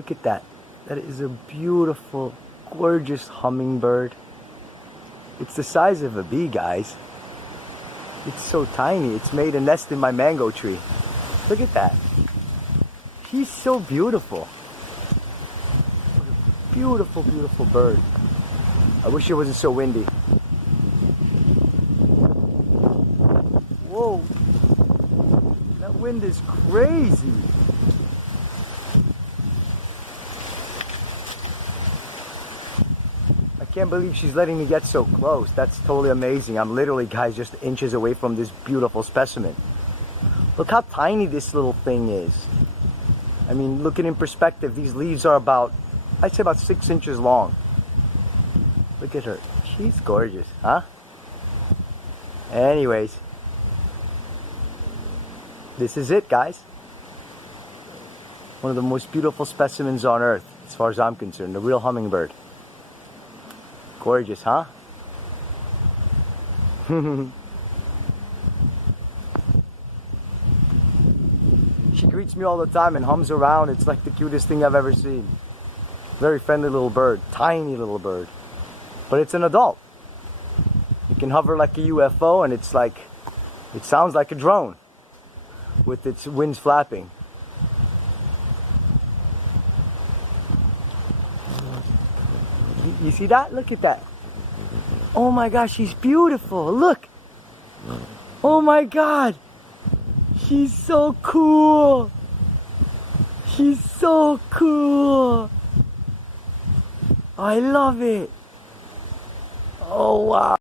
Look at that. That is a beautiful, gorgeous hummingbird. It's the size of a bee, guys. It's so tiny. It's made a nest in my mango tree. Look at that. She's so beautiful. What a beautiful, beautiful bird. I wish it wasn't so windy. Whoa. That wind is crazy. I can't believe she's letting me get so close. That's totally amazing. I'm literally, guys, just inches away from this beautiful specimen. Look how tiny this little thing is. I mean, look at it in perspective. These leaves are about, I'd say about 6 inches long. Look at her. She's gorgeous, huh? Anyways, this is it, guys. One of the most beautiful specimens on earth, as far as I'm concerned. The real hummingbird. Gorgeous, huh? She greets me all the time and hums around. It's like the cutest thing I've ever seen. Very friendly little bird. Tiny little bird. But it's an adult. It can hover like a UFO, and it's like, it sounds like a drone with its wings flapping. You see that? Look at that. Oh my gosh, she's beautiful. Look. Oh my God. She's so cool. She's so cool. I love it. Oh wow.